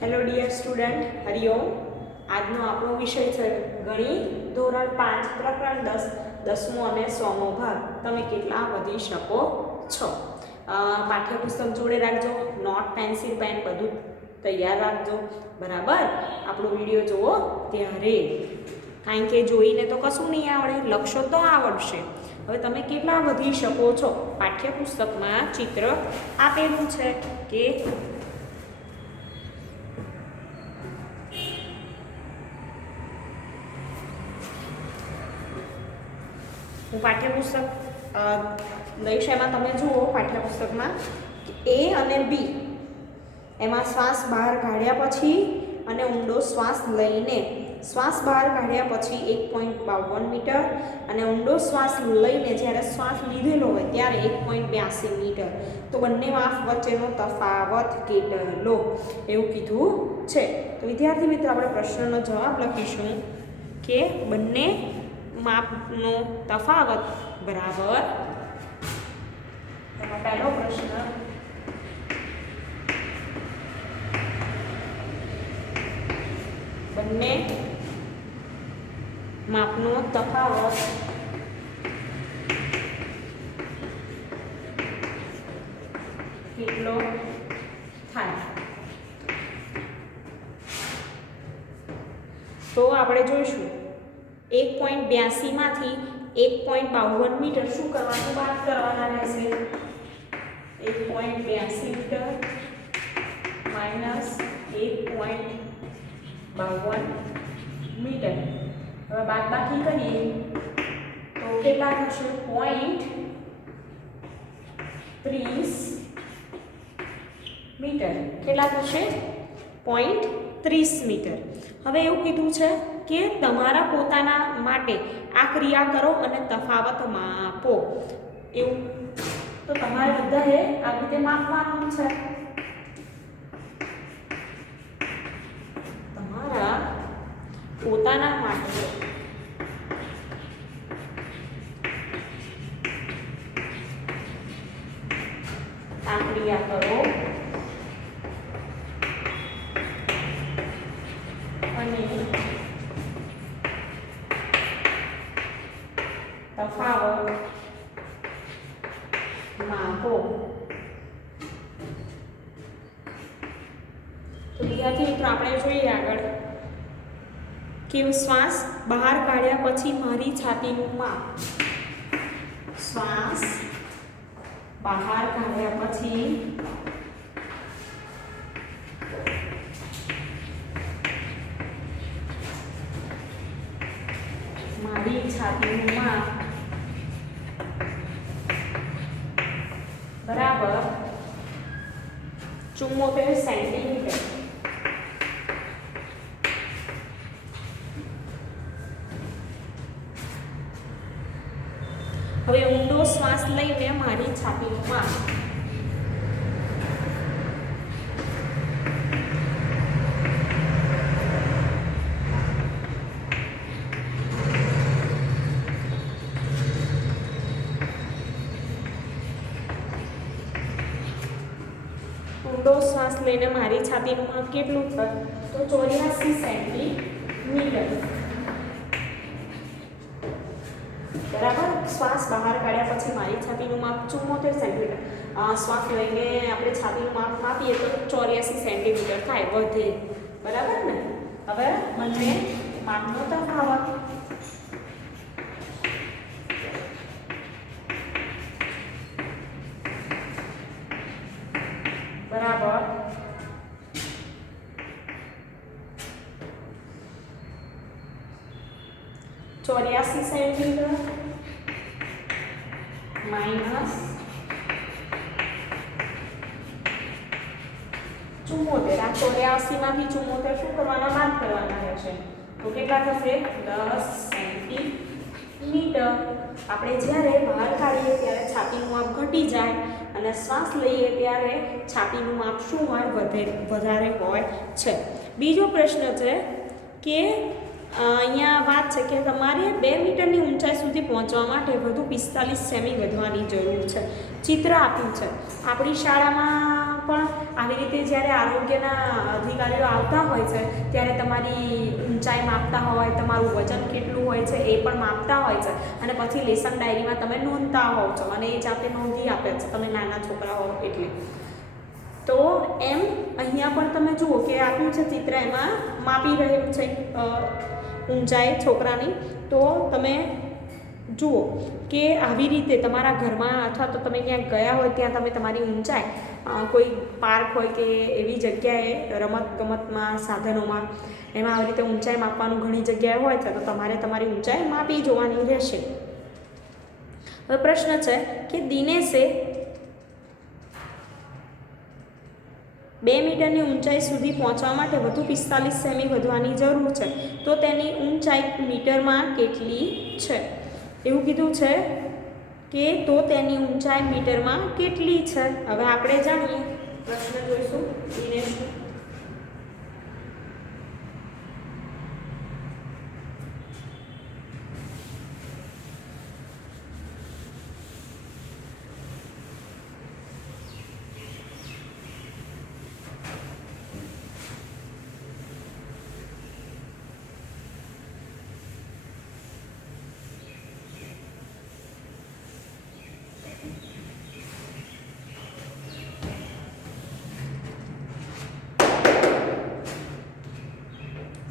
Hello dear student, Hariom. આજનો આપણો વિષય છે ગણિત, ધોરણ 5, પ્રકરણ 10, 10મો અને 100મો ભાગ. તમે કેટલા વધી શકો છો? પાઠ્યપુસ્તક જોડે રાખજો, નોટ, પેન્સિલ, પેન બધું તૈયાર રાખજો, બરાબર? આપણો વિડીયો જુઓ ત્યારે, કારણ કે જોઈને તો કશું નહીં આવડે, લખશો તો આવડશે. હવે તમે કેટલા વધી શકો છો? પાઠ્યપુસ્તકમાં ચિત્ર આપેલું છે કે હું પાઠ્યપુસ્તક લઈશ, એમાં તમે જુઓ પાઠ્યપુસ્તકમાં એ અને બી, એમાં શ્વાસ બહાર કાઢ્યા પછી અને ઊંડો શ્વાસ લઈને શ્વાસ બહાર કાઢ્યા પછી 1.52 મીટર અને ઊંડો શ્વાસ લઈને જ્યારે શ્વાસ લીધેલો હોય ત્યારે 1.82 મીટર. તો બંને માપ વચ્ચેનો તફાવત કેટલો એવું કીધું છે. તો વિદ્યાર્થી મિત્રો, આપણે પ્રશ્નનો જવાબ લખીશું કે બંને માપનો તફાવત બરાબર. એમાં પહેલો પ્રશ્ન, બંને માપનો તફાવત કેટલો થાય? તો આપણે જોઈશું 1.82 માંથી 1.52 મીટર શું કરવાનું? બાદ કરવાના રહેશે. 1.82 મીટર માઇનસ 1.52 મીટર. હવે બાદબાકી કરીએ તો કેટલા થશે? 0.30 મીટર. કેટલા થશે? 0.30 મીટર. હવે એવું કીધું છે કે તમારા પોતાના માટે આ ક્રિયા કરો અને તફાવત માપો. એવું તો તમારે બધાએ આ રીતે માપવાનું છે. તમારા પોતાના માટે આ ક્રિયા કરો અને તફાવત માપો. તો વિદ્યાર્થી મિત્રો, આપણે જોઈએ આગળ કે શ્વાસ બહાર કાઢ્યા પછી મારી છાતીનું માપ. શ્વાસ બહાર કાઢ્યા પછી મારી છાતીનું માપ બરાબર 74 સેન્ટીમીટર. હવે ઊંડો શ્વાસ લઈને મારી છાતીનું માપ ઊંડો શ્વાસ લઈને મારી છાતીનું માપ કેટલું થાય? તો 84 સેન્ટીમીટર. બરાબર. શ્વાસ બહાર કાઢ્યા પછી મારી છાતીનું માપ 74 સેન્ટીમીટર. શ્વાસ લઈને આપણે છાતીનું માપ માપીએ તો 84 સેન્ટીમીટર થાય, વધે. બરાબર ને? હવે બંને માપનો તફાવત બરાબર 84 સેન્ટીમીટર માઇનસ 74. આ 84 માંથી 74 શું કરવાના? બાદ કરવાના રહેશે. તો કેટલા થશે? 10 સેન્ટીમીટર. આપણે જ્યારે બહાર કાઢીએ ત્યારે છાતીનું માપ ઘટી જાય અને શ્વાસ લઈએ ત્યારે છાતીનું માપ શું હોય? વધારે હોય છે. બીજો પ્રશ્ન છે કે અહીંયા વાત છે કે તમારે 2 મીટરની ઊંચાઈ સુધી પહોંચવા માટે વધુ 45 સેમી વધવાની જરૂર છે. ચિત્ર આપ્યું છે. આપણી શાળામાં પણ આવી રીતે જ્યારે આરોગ્યના અધિકારીઓ આવતા હોય છે ત્યારે તમારી ઊંચાઈ માપતા હોય, તમારું વજન કેટલું હોય છે એ પણ માપતા હોય છે અને પછી લેસન ડાયરીમાં તમે નોંધતા હોવ છો અને એ જાતે નોંધી આપે છે તમે નાના છોકરા હો એટલે. તો એમ અહીંયા પણ તમે જુઓ કે આપ્યું છે ચિત્ર, એમાં માપી રહ્યું છે ઊંચાઈ છોકરાની. તો તમે જુઓ કે આવી રીતે તમારા ઘરમાં અથવા તો તમે ક્યાંક ગયા હોય ત્યાં તમે તમારી ઊંચાઈ કોઈ પાર્ક હોય કે એવી જગ્યાએ રમત ગમતમાં સાધનોમાં એમાં આવી રીતે ઊંચાઈ માપવાનું ઘણી જગ્યાએ હોય છે તો તમારે તમારી ઊંચાઈ માપી જોવાની રહેશે. હવે પ્રશ્ન છે કે દિનેશે 2 મીટરની ઊંચાઈ સુધી પહોંચવા માટે વધુ 45 સેમી વધવાની જરૂર છે, તો તેની ઊંચાઈ મીટરમાં કેટલી છે? એવું કીધું છે કે તો તેની ઊંચાઈ મીટરમાં કેટલી છે. હવે આપણે જાણીએ, પ્રશ્ન જોઈશું દિનેશ.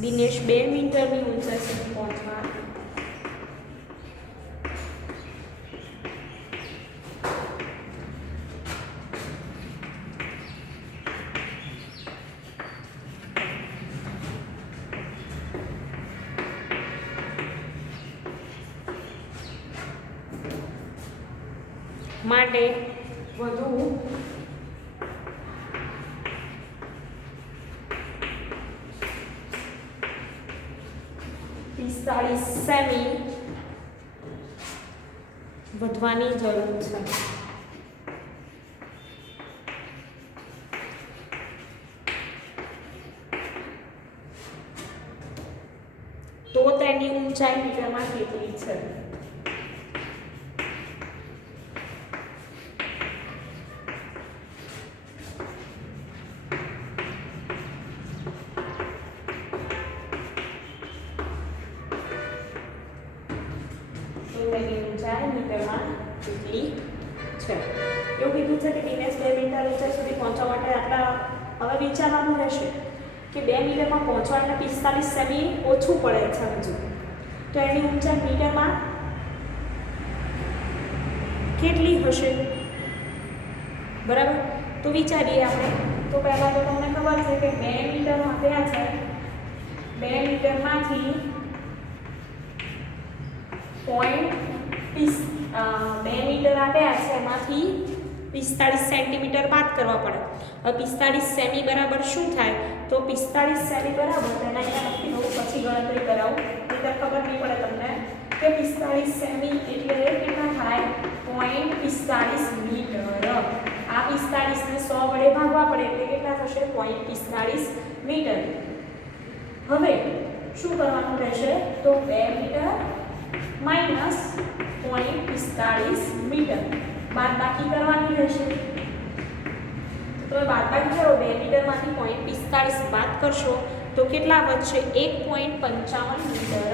દિનેશ 2 મીટરની ઊંચાઈ સુધી પહોંચવા માટે વધુ 45 સેમી વધવાની જરૂર છે. તો તેની ઊંચાઈ મીટરમાં કેટલી છે? મીટરમાં કેટલી છે? એવું કીધું છે કે દિનેશ 2 મીટર ઊંચાઈ સુધી પહોંચવા માટે આટલા. હવે વિચારવાનું રહેશે કે 2 મીટરમાં પહોંચવા એટલે 45 સેમી ઓછું પડે છે હજુ, તો એની ઊંચાઈ મીટરમાં કેટલી હશે? બરાબર, તો વિચારીએ આપણે. તો પહેલાં તો તમને ખબર છે કે 2 મીટર આપ્યા છે, 2 મીટરમાંથી 2 મીટર આપ્યા છે એમાંથી 45 સેન્ટીમીટર બાદ કરવા પડે. હવે 45 સેમી બરાબર શું થાય? તો 45 સેમી બરાબર તેના અહીંયા લખી દઉં, પછી ગણતરી કરાવું નહીંતર ખબર નહીં પડે તમને કે 45 સેમી એટલે કેટલા થાય? 0.45 મીટર. આ 45 ને 100 વડે ભાગવા પડે એટલે કેટલા થશે? 0.45 મીટર. હવે શું કરવાનું રહેશે? તો 2 મીટર માઇનસ 0.45 મીટર બાદબાકી કરવાની રહેશે. તો બાદબાકી કરો, 2 મીટરમાંથી 0.45 બાદ કરશો તો કેટલા વધશે? 1.55 મીટર.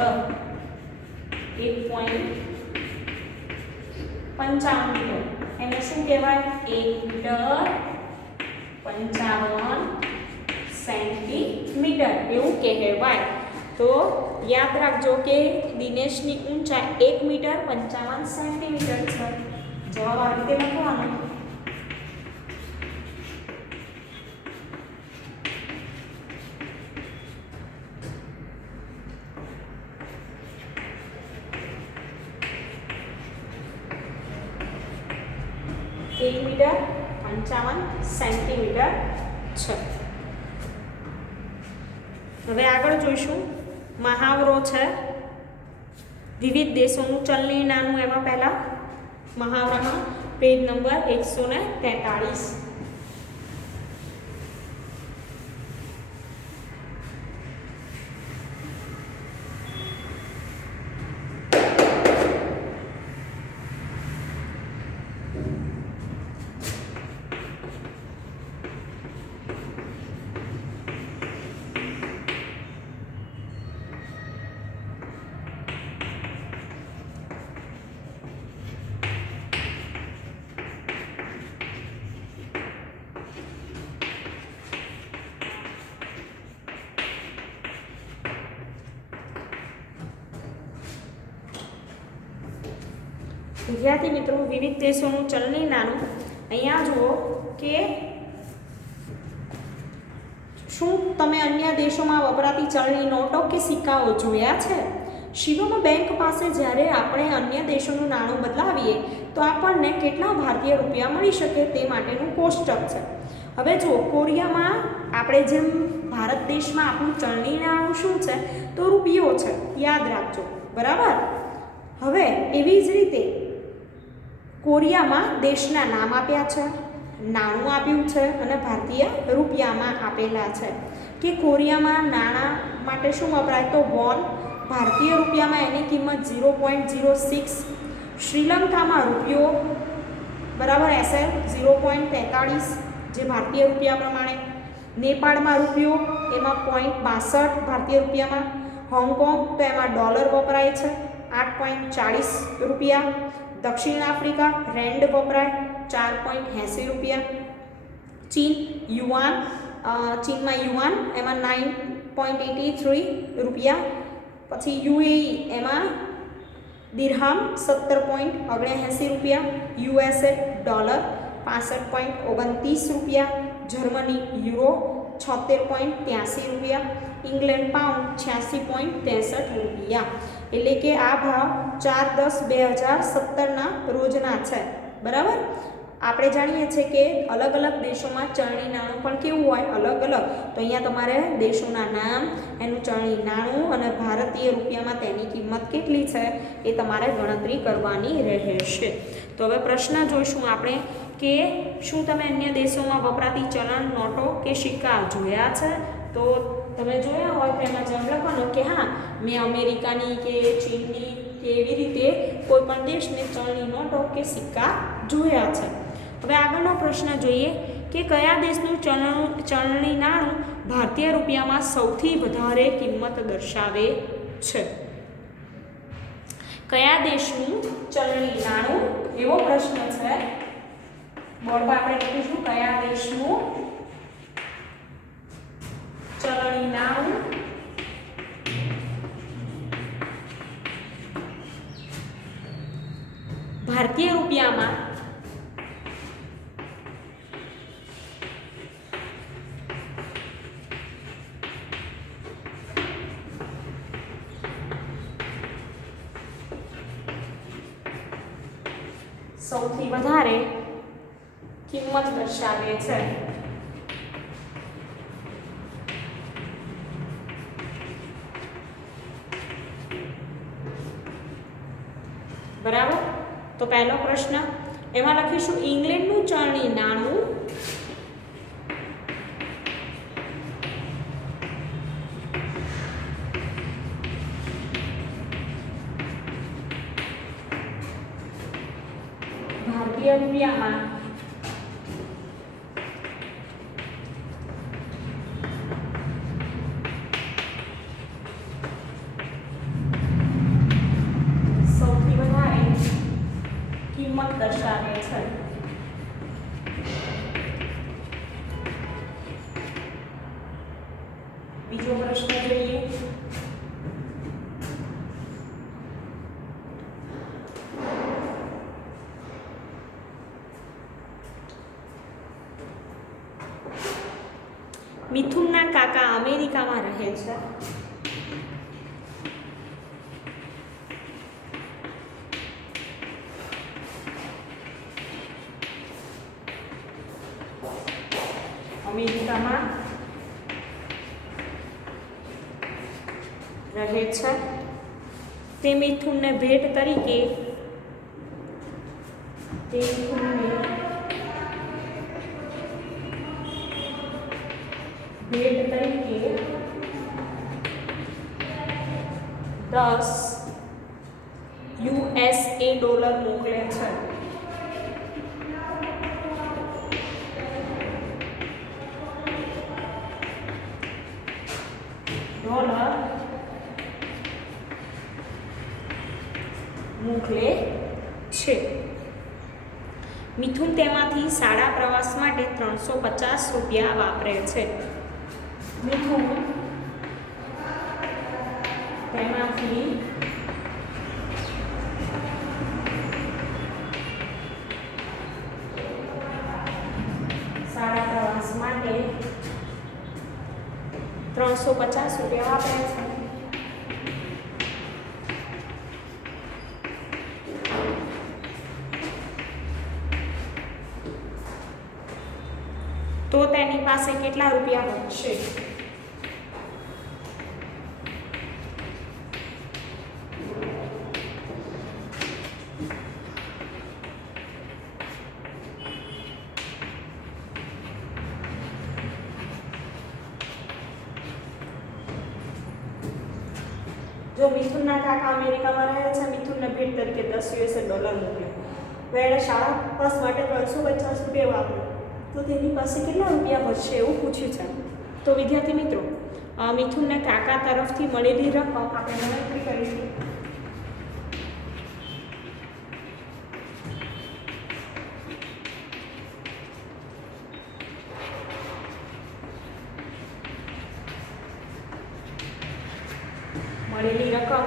1.55 મીટર એને શું કહેવાય? 1 મીટર 55 સેન્ટીમીટર એવું કહેવાય. તો યાદ રાખજો કે દિનેશની ઊંચાઈ 1 મીટર 55 સેન્ટીમીટર છે. જવાબ આ રીતે લખવાનો. એક મીટર 55 સેન્ટીમીટર છે. હવે આગળ જોઈશું મહાવરો છે. વિવિધ દેશોનું ચલણી નાણું. એમાં પહેલા મહાવરામાં પેજ નંબર 143. વિદ્યાર્થી મિત્રો, વિવિધ દેશોનું ચલણી નાણું. અહીંયા જુઓ કે શું તમે અન્ય દેશોમાં વપરાતી ચલણી નોટો કે સિક્કાઓ જોયા છે? શિવમ બેંક પાસે જ્યારે આપણે અન્ય દેશોનું નાણું બદલાવીએ તો આપણને કેટલા ભારતીય રૂપિયા મળી શકે તે માટેનું કોષ્ટક છે. હવે જુઓ, કોરિયામાં આપણે જેમ ભારત દેશમાં આપણું ચલણી નાણું શું છે તો રૂપિયો છે, યાદ રાખજો, બરાબર. હવે એવી જ રીતે કોરિયામાં દેશના નામ આપ્યા છે, નાણું આપ્યું છે અને ભારતીય રૂપિયામાં આપેલા છે. કે કોરિયામાં નાણાં માટે શું વપરાય તો વોન, ભારતીય રૂપિયામાં એની કિંમત 0.06, શ્રીલંકામાં રૂપિયો બરાબર એસએલ 0.43 જે ભારતીય રૂપિયા પ્રમાણે, નેપાળમાં રૂપિયો એમાં 0.62 ભારતીય રૂપિયામાં, હોંગકોંગ તો એમાં ડોલર વપરાય છે 8.40 રૂપિયા, દક્ષિણ આફ્રિકા રેન્ડ વપરાય 4.80 રૂપિયા, ચીન યુઆન, ચીનમાં યુઆન એમાં 9.83 રૂપિયા, પછી યુએઈ એમાં દિરહામ 17.79 રૂપિયા, યુએસએ ડોલર 65.29 રૂપિયા, જર્મની યુરો 76.83 રૂપિયા, ઇંગ્લેન્ડ પાઉન્ડ 86.63 રૂપિયા. એટલે કે આ ભાવ 4/10/2017ના રોજના છે, બરાબર. આપણે જાણીએ છીએ કે અલગ અલગ દેશોમાં ચલણી નાણું પણ કેવું હોય, અલગ અલગ. તો અહીંયા તમારે દેશોના નામ, એનું ચલણી નાણું અને ભારતીય રૂપિયામાં તેની કિંમત કેટલી છે એ તમારે ગણતરી કરવાની રહેશે. તો હવે પ્રશ્ન જોઈશું આપણે કે શું તમે અન્ય દેશોમાં વપરાતી ચલણ નોટો કે સિક્કા જોયા છે? તો તમે જોયા હોય તો એમાં જવાબ લખવાનો કે હા, મેં અમેરિકાની કે ચીનની કે એવી રીતે કોઈ પણ દેશની ચલણી નોટો કે સિક્કા જોયા છે. હવે આગળનો પ્રશ્ન જોઈએ કે કયા દેશનું ચલણી નાણું ભારતીય રૂપિયામાં સૌથી વધારે કિંમત દર્શાવે છે? કયા દેશનું ચલણી નાણું, એવો પ્રશ્ન છે. બોર્ડ પર આપણે લખીશું કયા દેશનું ચલણી નાણું ભારતીય રૂપિયામાં સૌથી વધારે કિંમત દર્શાવે છે. બરાબર. તો પહેલો પ્રશ્ન એમાં લખીશું ઇંગ્લેન્ડનું ચલણી નાણું ભારતીય રૂપિયામાં સૌથી વધારે કિંમત દર્શાવે છે. બીજો પ્રશ્ન જોઈએ. મિથુનના કાકા અમેરિકામાં રહે છે. અમેરિકામાં રહે છે. તે મિથુનને ભેટ તરીકે ભેટ તરીકે 10 USA ડોલર મોકલે છે. ડોલર મોકલે છે. મિથુન તેમાંથી શાળા પ્રવાસ માટે 350 રૂપિયા વાપરે છે. મિથુન તેમાંથી ₹350 વાપર્યા છે. તો તેની પાસે કેટલા રૂપિયા બચશે? જો મિથુનના કાકા અમેરિકામાં રહે છે, મિથુનને ભેટ તરીકે $10 મોકલ્યો. હવે એણે શાળા પાસ માટે ₹350 વાપર્યા. તો તેની પાસે કેટલા રૂપિયા બચશે એવું પૂછ્યું છે. તો વિદ્યાર્થી મિત્રો, મિથુનને કાકા તરફથી મળેલી રકમ આપણે ગણતરી કરીશું. મળેલી રકમ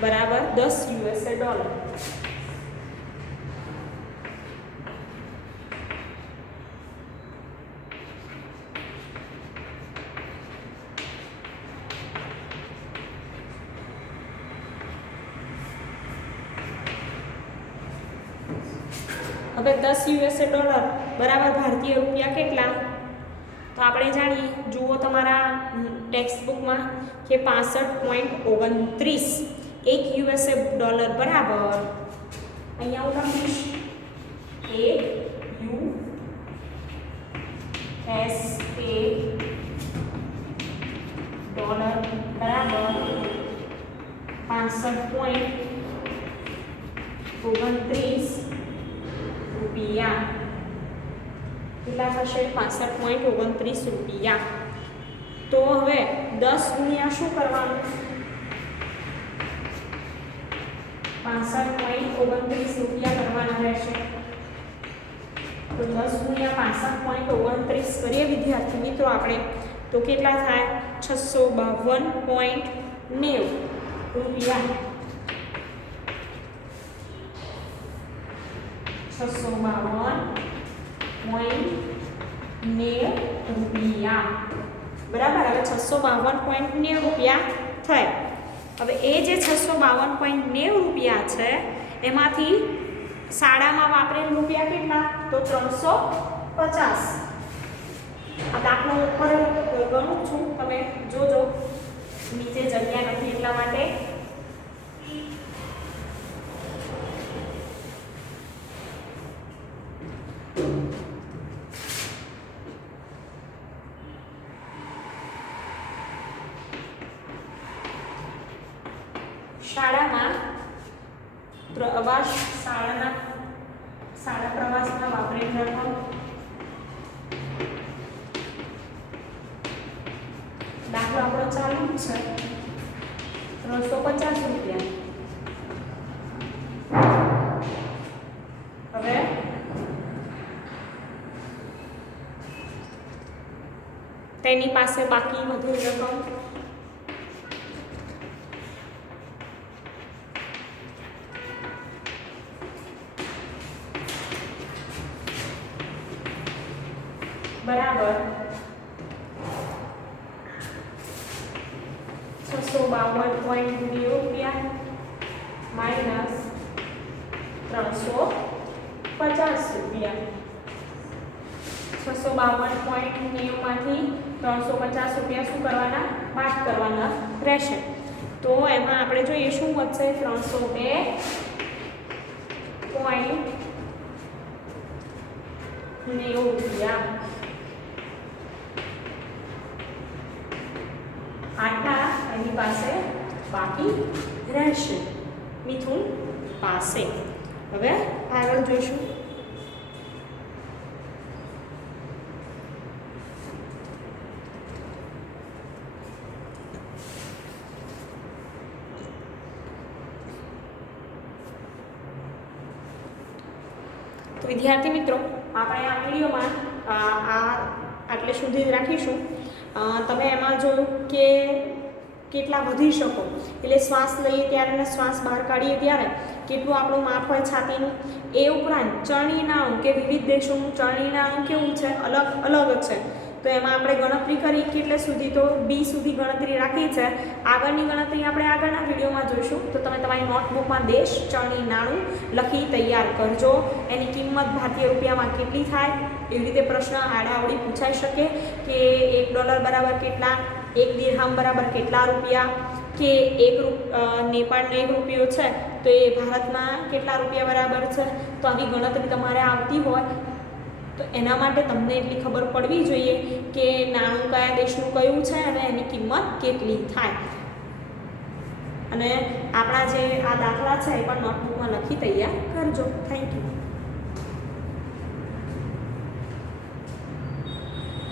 બરાબર $10. હવે $10 બરાબર ભારતીય રૂપિયા કેટલા? તો આપણે જાણીએ, જુઓ તમારા ટેક્સ્ટ બુકમાં કે 65.29 $1 બરાબર, અહીંયા હું લખીશ $1 બરાબર 65.29 રૂપિયા. કેટલા થશે? 65.29 રૂપિયા. તો હવે 10 ગુણ્યા શું કરવાનું? 65.29 રૂપિયા કરવાના રહેશે. તો 10 ગુણ્યા 65.29 કરીએ વિદ્યાર્થી મિત્રો આપણે, તો કેટલા થાય? 652.90 રૂપિયા. 652.90 રૂપિયા બરાબર. હવે 652.90 રૂપિયા થયા. હવે એ જે 652.90 રૂપિયા છે એમાંથી શાળામાં વાપરેલ રૂપિયા કેટલા? તો 350. આ દાખલો ઉપર ગણું છું, તમે જોજો, નીચે જગ્યા નથી એટલા માટે. શાળા પ્રવાસમાં વાપરેલ રકમ દાખલો આપણો ચાલુ જ છે, 350 રૂપિયા. હવે તેની પાસે બાકી વધેલ રકમ બરાબર 652.90 રૂપિયા માઇનસ 350 રૂપિયા. 652.90 માંથી 350 રૂપિયા શું કરવાના? બાદ કરવાના રહેશે. તો એમાં આપણે જોઈએ શું વધશે? 302.90 રૂપિયા. આટલા એની પાસે બાકી રહેશે મિથુન પાસે. હવે આગળ જોઈશું. તો વિદ્યાર્થી મિત્રો, આપણે આ વિડીયોમાં આટલે સુધી જ રાખીશું. તમે એમાં જોયું કે કેટલા વધી શકો, એટલે શ્વાસ લઈએ ત્યારે અને શ્વાસ બહાર કાઢીએ ત્યારે કેટલું આપણું માપ હોય છાતીનું. એ ઉપરાંત ચરણીના અંગ કે વિવિધ દેશોનું ચરણીના અંગ કેવું છે? અલગ અલગ છે. તો એમાં આપણે ગણતરી કરી કેટલે સુધી, તો બી સુધી ગણતરી રાખી છે. આગળની ગણતરી આપણે આગળના વિડીયોમાં જોઈશું. તો તમે તમારી નોટબુકમાં દેશ, ચલણી નાણું લખી તૈયાર કરજો. એની કિંમત ભારતીય રૂપિયામાં કેટલી થાય, એવી રીતે પ્રશ્ન આડાઅવળી પૂછાઈ શકે કે $1 બરાબર કેટલા, 1 દિરહામ બરાબર કેટલા રૂપિયા, કે નેપાળનો 1 રૂપિયો છે તો એ ભારતમાં કેટલા રૂપિયા બરાબર છે. તો આવી ગણતરી તમારે આવતી હોય તો એના માટે તમને એટલી ખબર પડવી જોઈએ કે નાણું કયા દેશનું કયું છે અને એની કિંમત કેટલી થાય. અને આપણા જે આ દાખલા છે એ પણ નોટબુકમાં લખી તૈયાર કરજો. Thank you.